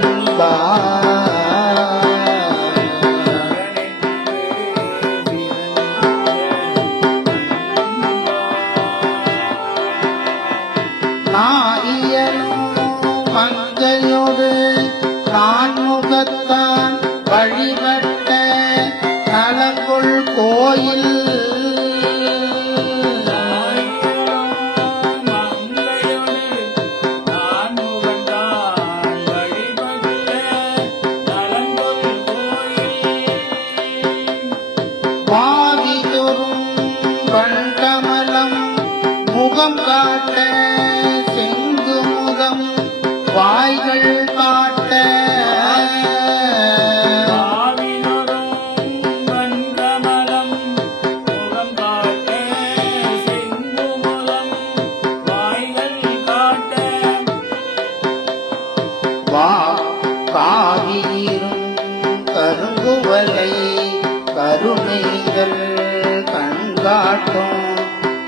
அன்பா நாயியனும் மங்கையோடு முகம் காட்ட செங்கு முகம் வாய்கள் காட்ட. கருங்குவலை கருணைகள் கண்காட்டும்.